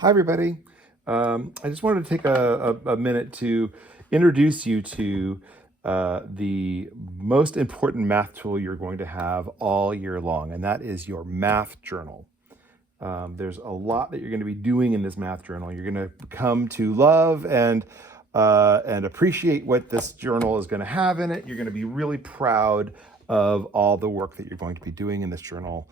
Hi, everybody. I just wanted to take a minute to introduce you to the most important math tool you're going to have all year long, and that is your math journal. There's a lot that you're going to be doing in this math journal. You're going to come to love and appreciate what this journal is going to have in it. You're going to be really proud of all the work that you're going to be doing in this journal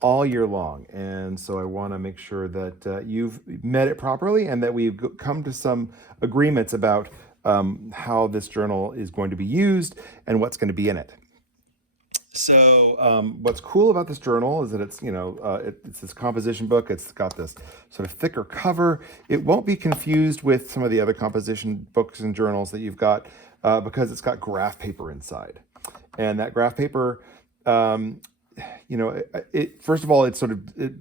all year long. And so I want to make sure that you've met it properly and that we've come to some agreements about how this journal is going to be used and what's going to be in it. So what's cool about this journal is that it's this composition book. It's got this sort of thicker cover. It won't be confused with some of the other composition books and journals that you've got because it's got graph paper inside. And that graph paper, first of all, it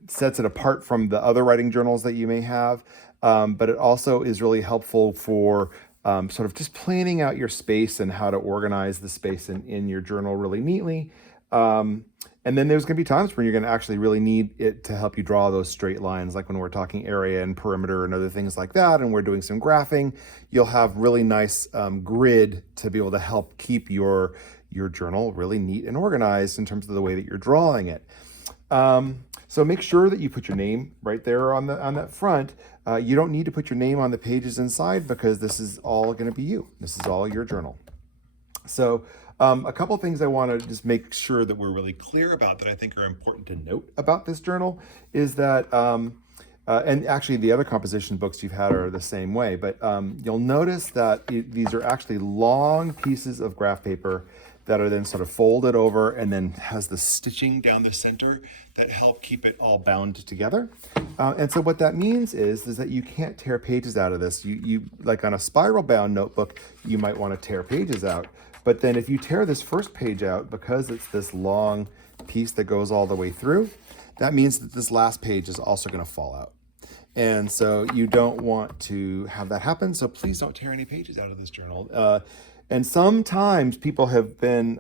sets it apart from the other writing journals that you may have, but it also is really helpful for sort of just planning out your space and how to organize the space in your journal really neatly. And then there's going to be times when you're going to actually really need it to help you draw those straight lines, like when we're talking area and perimeter and other things like that, and we're doing some graphing. You'll have really nice grid to be able to help keep your journal really neat and organized in terms of the way that you're drawing it. So make sure that you put your name right there on that front. You don't need to put your name on the pages inside because this is all going to be you. This is all your journal. So a couple things I want to just make sure that we're really clear about that I think are important to note about this journal is that, and actually the other composition books you've had are the same way, but you'll notice that these are actually long pieces of graph paper that are then sort of folded over and then has the stitching down the center that help keep it all bound together. And so what that means is that you can't tear pages out of this. You like on a spiral bound notebook, you might want to tear pages out. But then if you tear this first page out, because it's this long piece that goes all the way through, that means that this last page is also going to fall out. And so you don't want to have that happen. So please don't tear any pages out of this journal. And sometimes people have been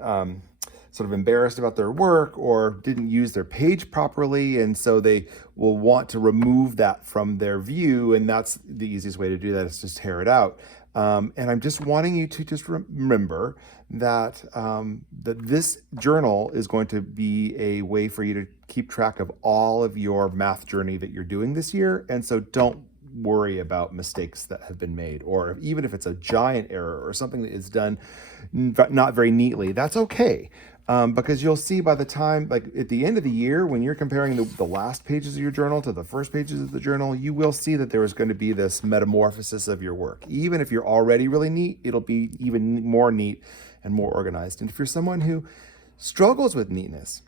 sort of embarrassed about their work or didn't use their page properly. And so they will want to remove that from their view. And that's the easiest way to do that is just tear it out. And I'm just wanting you to just remember that that this journal is going to be a way for you to keep track of all of your math journey that you're doing this year. And so don't worry about mistakes that have been made, or even if it's a giant error or something that is done not very neatly, that's okay. Because you'll see by the time, like at the end of the year, when you're comparing the last pages of your journal to the first pages of the journal, you will see that there is going to be this metamorphosis of your work. Even if you're already really neat, it'll be even more neat and more organized. And if you're someone who struggles with neatness,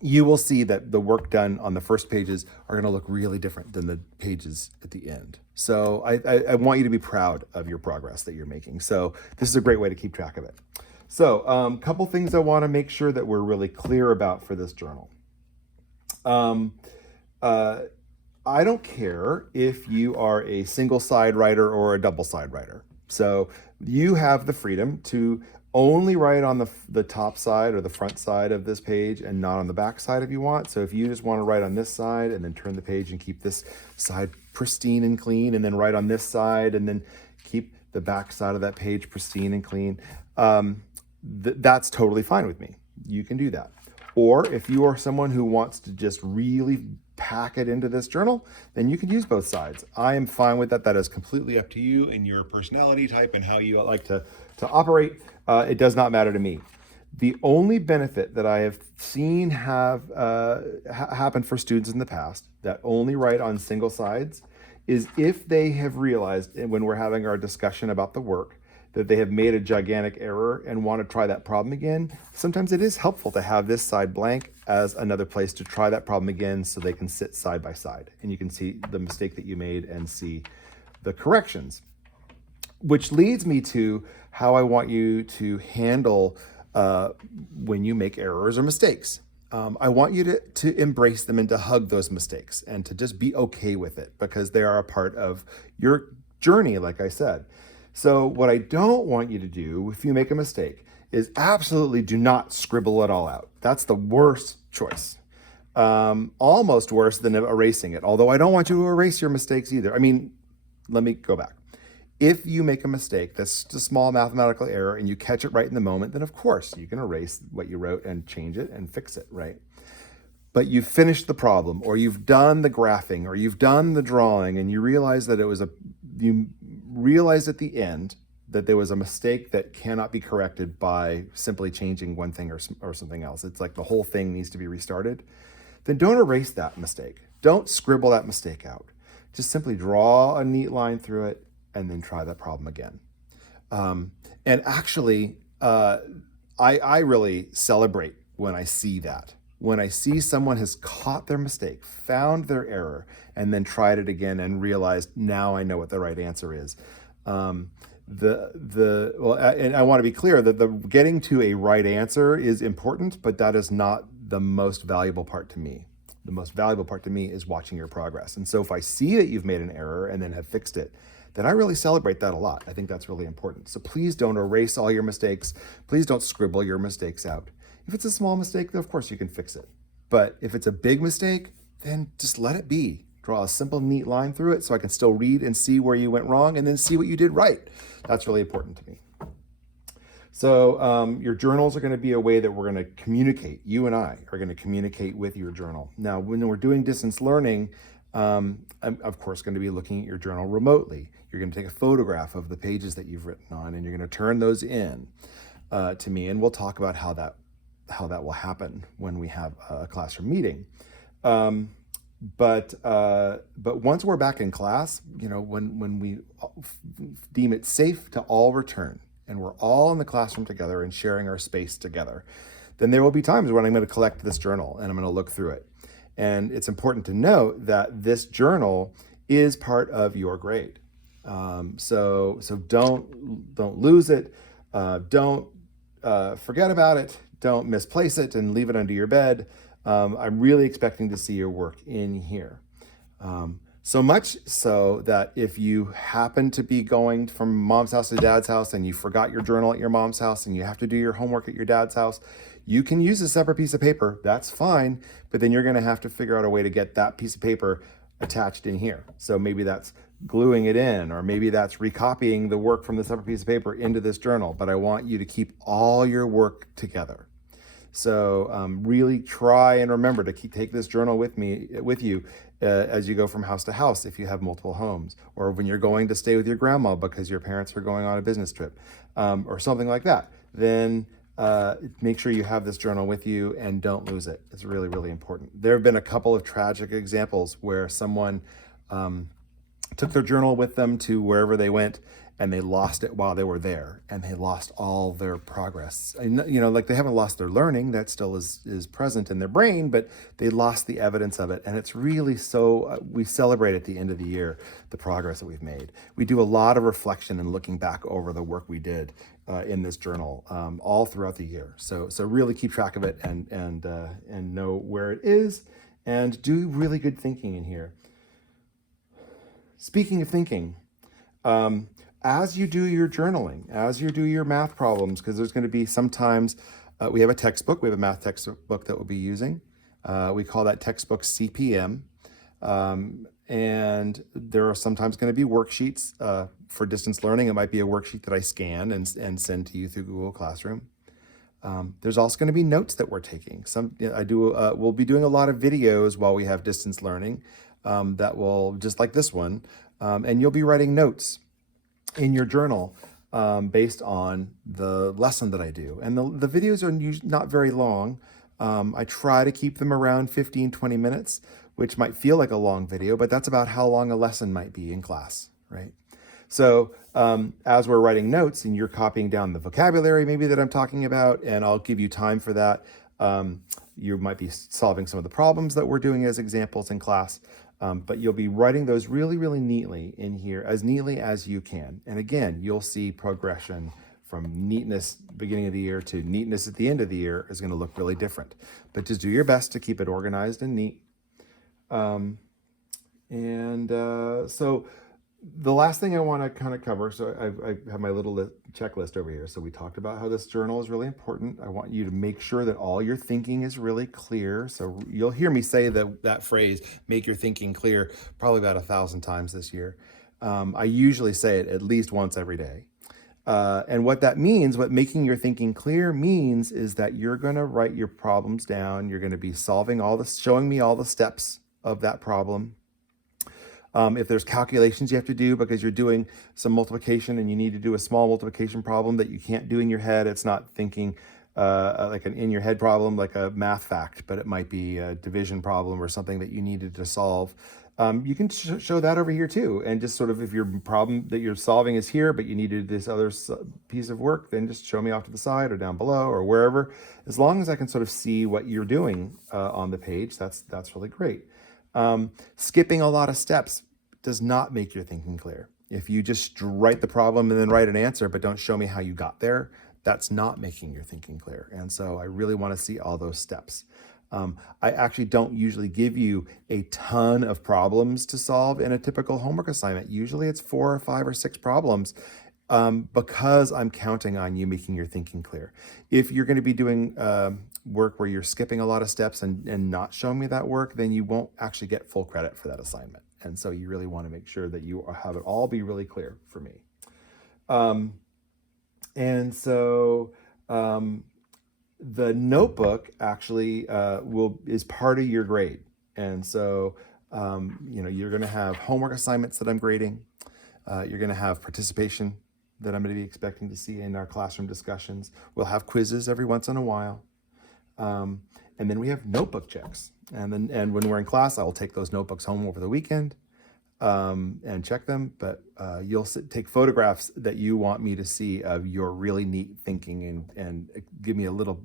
you will see that the work done on the first pages are going to look really different than the pages at the end. So I want you to be proud of your progress that you're making. So this is a great way to keep track of it. So a couple things I want to make sure that we're really clear about for this journal. I don't care if you are a single side writer or a double side writer. So you have the freedom to only write on the top side or the front side of this page and not on the back side if you want. So if you just want to write on this side and then turn the page and keep this side pristine and clean, and then write on this side and then keep the back side of that page pristine and clean, that's totally fine with me. You can do that. Or if you are someone who wants to just really pack it into this journal, then you can use both sides. I am fine with that. That is completely up to you and your personality type and how you like to operate. It does not matter to me. The only benefit that I have seen have happened for students in the past that only write on single sides is if they have realized when we're having our discussion about the work that they have made a gigantic error and want to try that problem again. Sometimes it is helpful to have this side blank as another place to try that problem again so they can sit side by side and you can see the mistake that you made and see the corrections. Which leads me to how I want you to handle when you make errors or mistakes. I want you to embrace them and to hug those mistakes and to just be okay with it because they are a part of your journey, like I said. So what I don't want you to do if you make a mistake is absolutely do not scribble it all out. That's the worst choice. almost worse than erasing it. Although I don't want you to erase your mistakes either. I mean, let me go back. If you make a mistake that's just a small mathematical error and you catch it right in the moment, then of course you can erase what you wrote and change it and fix it, right? But you've finished the problem, or you've done the graphing, or you've done the drawing, and you realize that you realize at the end that there was a mistake that cannot be corrected by simply changing one thing or something else. It's like the whole thing needs to be restarted. Then don't erase that mistake. Don't scribble that mistake out. Just simply draw a neat line through it and then try that problem again. And actually, I really celebrate when I see that. When I see someone has caught their mistake, found their error, and then tried it again and realized, now I know what the right answer is. And I want to be clear that the getting to a right answer is important, but that is not the most valuable part to me. The most valuable part to me is watching your progress. And so if I see that you've made an error and then have fixed it, then I really celebrate that a lot. I think that's really important. So please don't erase all your mistakes. Please don't scribble your mistakes out. If it's a small mistake, then of course you can fix it. But if it's a big mistake, then just let it be. Draw a simple, neat line through it so I can still read and see where you went wrong and then see what you did right. That's really important to me. So your journals are going to be a way that we're going to communicate. You and I are going to communicate with your journal. Now, when we're doing distance learning, I'm of course going to be looking at your journal remotely. You're going to take a photograph of the pages that you've written on, and you're going to turn those in to me, and we'll talk about how that will happen when we have a classroom meeting. But once we're back in class, when we deem it safe to all return, and we're all in the classroom together and sharing our space together, then there will be times when I'm going to collect this journal and I'm going to look through it. And it's important to note that this journal is part of your grade. So don't lose it. Don't forget about it. Don't misplace it and leave it under your bed. I'm really expecting to see your work in here. So much so that if you happen to be going from mom's house to dad's house and you forgot your journal at your mom's house and you have to do your homework at your dad's house, you can use a separate piece of paper. That's fine. But then you're going to have to figure out a way to get that piece of paper attached in here. So maybe that's gluing it in, or maybe that's recopying the work from the separate piece of paper into this journal. But I want you to keep all your work together. So really try and remember to take this journal with you as you go from house to house if you have multiple homes, or when you're going to stay with your grandma because your parents are going on a business trip, or something like that. Then make sure you have this journal with you and don't lose it. It's really, really important. There have been a couple of tragic examples where someone took their journal with them to wherever they went, and they lost it while they were there, and they lost all their progress. And, like they haven't lost their learning, that still is present in their brain, but they lost the evidence of it. And it's really we celebrate at the end of the year the progress that we've made. We do a lot of reflection and looking back over the work we did in this journal all throughout the year. So really keep track of it and know where it is, and do really good thinking in here. Speaking of thinking, as you do your journaling, as you do your math problems, because there's going to be sometimes, we have a textbook, we have a math textbook that we'll be using. We call that textbook CPM. And there are sometimes going to be worksheets for distance learning. It might be a worksheet that I scan and send to you through Google Classroom. There's also going to be notes that we're taking. We'll be doing a lot of videos while we have distance learning that will, just like this one, and you'll be writing notes in your journal based on the lesson that I do. And the videos are usually not very long. I try to keep them around 15-20 minutes, which might feel like a long video, but that's about how long a lesson might be in class, right? So as we're writing notes and you're copying down the vocabulary maybe that I'm talking about, and I'll give you time for that, you might be solving some of the problems that we're doing as examples in class. But you'll be writing those really, really neatly in here, as neatly as you can. And again, you'll see progression from neatness beginning of the year to neatness at the end of the year is going to look really different. But just do your best to keep it organized and neat. So The last thing I want to kind of cover, so I have my little checklist over here. So we talked about how this journal is really important. I want you to make sure that all your thinking is really clear. So you'll hear me say that phrase, make your thinking clear, probably about 1,000 times this year. I usually say it at least once every day. And what that means, what making your thinking clear means, is that you're going to write your problems down. You're going to be showing me all the steps of that problem. If there's calculations you have to do because you're doing some multiplication and you need to do a small multiplication problem that you can't do in your head, it's not thinking like an in your head problem, like a math fact, but it might be a division problem or something that you needed to solve. You can show that over here too. And just sort of, if your problem that you're solving is here, but you needed this other piece of work, then just show me off to the side or down below or wherever. As long as I can sort of see what you're doing on the page, that's really great. Skipping a lot of steps does not make your thinking clear. If you just write the problem and then write an answer, but don't show me how you got there, that's not making your thinking clear. And so I really want to see all those steps. I actually don't usually give you a ton of problems to solve in a typical homework assignment. Usually it's 4 or 5 or 6 problems, because I'm counting on you making your thinking clear. If you're going to be doing work where you're skipping a lot of steps and not showing me that work, then you won't actually get full credit for that assignment. And so you really want to make sure that you have it all be really clear for me. And so the notebook actually is part of your grade. And so you're going to have homework assignments that I'm grading. You're going to have participation that I'm going to be expecting to see in our classroom discussions. We'll have quizzes every once in a while. And then we have notebook checks. And when we're in class, I will take those notebooks home over the weekend and check them. But you'll take photographs that you want me to see of your really neat thinking and give me a little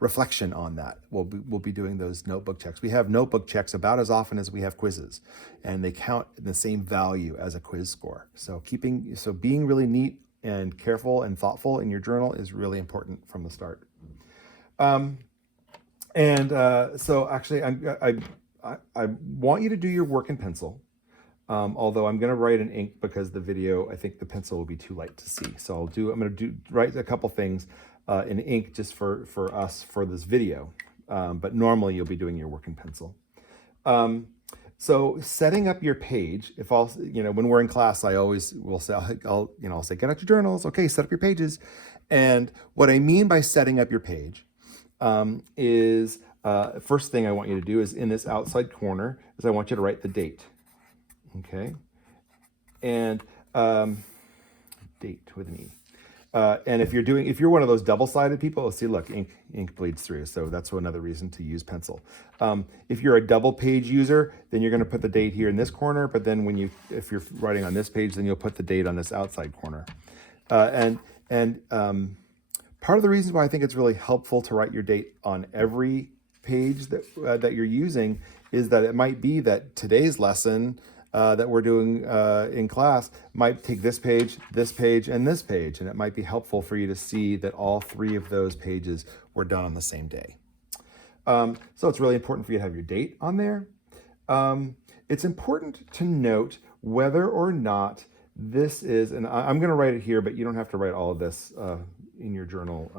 reflection on that. We'll be doing those notebook checks. We have notebook checks about as often as we have quizzes, and they count the same value as a quiz score. So being really neat and careful and thoughtful in your journal is really important from the start. So actually, I want you to do your work in pencil. Although I'm going to write in ink because the video, I think the pencil will be too light to see. So I'm going to write a couple things in ink just for us for this video. But normally you'll be doing your work in pencil. So setting up your page, when we're in class, I always will say, I'll say, get out your journals. Okay, set up your pages. And what I mean by setting up your page is first thing I want you to do is in this outside corner is I want you to write the date. Okay, and date with an E. And if you're one of those double-sided people, see, look, ink bleeds through, so that's another reason to use pencil. If you're a double page user, then you're going to put the date here in this corner, but then if you're writing on this page, then you'll put the date on this outside corner. Part of the reason why I think it's really helpful to write your date on every page that you're using is that it might be that today's lesson that we're doing in class might take this page, and this page, and it might be helpful for you to see that all 3 of those pages were done on the same day. So it's really important for you to have your date on there. It's important to note whether or not this is, and I'm going to write it here, but you don't have to write all of this in your journal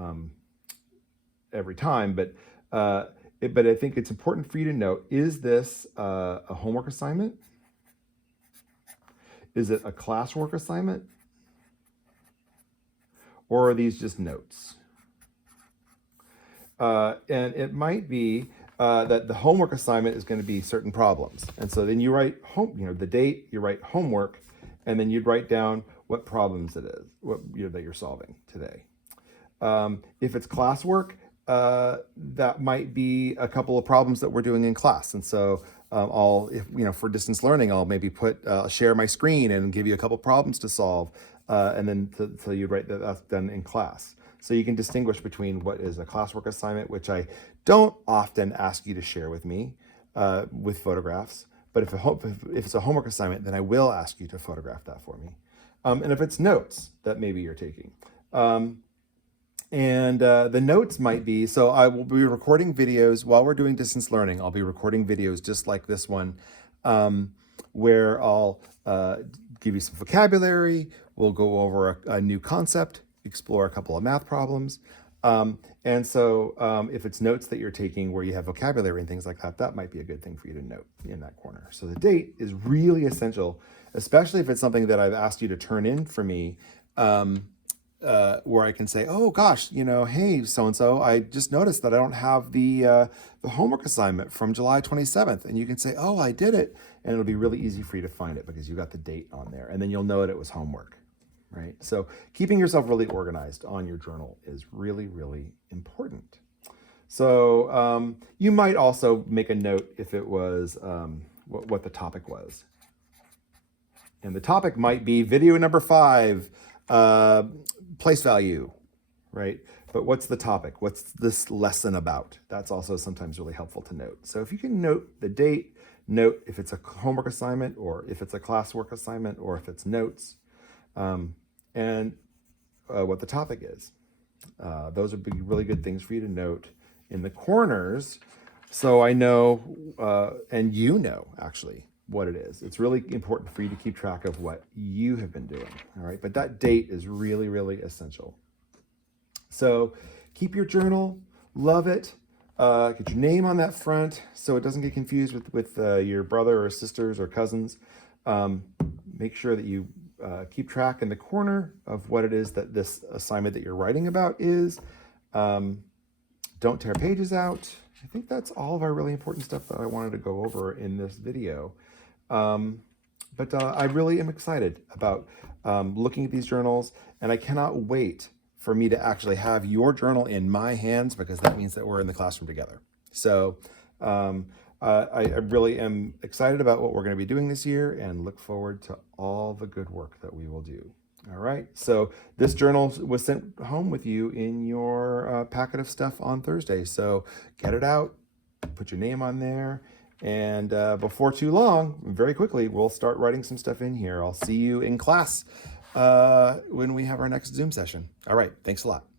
every time, but I think it's important for you to note, is this a homework assignment? Is it a classwork assignment? Or are these just notes? And it might be that the homework assignment is going to be certain problems. And so then you write the date, you write homework, and then you'd write down what problems it is, that you're solving today. If it's classwork, that might be a couple of problems that we're doing in class. And so for distance learning, I'll maybe share my screen and give you a couple problems to solve. And then so you write that that's done in class. So you can distinguish between what is a classwork assignment, which I don't often ask you to share with me with photographs. But if it's a homework assignment, then I will ask you to photograph that for me. And if it's notes that maybe you're taking. The notes might be, so I will be recording videos while we're doing distance learning. I'll be recording videos just like this one, where I'll give you some vocabulary. We'll go over a new concept, explore a couple of math problems. And so if it's notes that you're taking where you have vocabulary and things like that, that might be a good thing for you to note in that corner. So the date is really essential, especially if it's something that I've asked you to turn in for me, where I can say, oh gosh, you know, hey, so-and-so, I just noticed that I don't have the homework assignment from July 27th. And you can say, oh, I did it. And it'll be really easy for you to find it because you got the date on there. And then you'll know that it was homework. Right? So keeping yourself really organized on your journal is really, really important. So you might also make a note if it was what the topic was. And the topic might be video number 5, place value, right? But what's the topic? What's this lesson about? That's also sometimes really helpful to note. So if you can note the date, note if it's a homework assignment or if it's a classwork assignment or if it's notes, and what the topic is. Those would be really good things for you to note in the corners, so I know, and you know, actually, what it is. It's really important for you to keep track of what you have been doing, all right? But that date is really, really essential. So keep your journal, love it. Get your name on that front so it doesn't get confused with your brother or sisters or cousins. Make sure that you keep track in the corner of what it is that this assignment that you're writing about is. Don't tear pages out. I think that's all of our really important stuff that I wanted to go over in this video. But I really am excited about looking at these journals, and I cannot wait for me to actually have your journal in my hands, because that means that we're in the classroom together. So I really am excited about what we're going to be doing this year and look forward to all the good work that we will do. All right, so this journal was sent home with you in your packet of stuff on Thursday. So get it out, put your name on there, and before too long, very quickly, we'll start writing some stuff in here. I'll see you in class when we have our next Zoom session. All right, thanks a lot.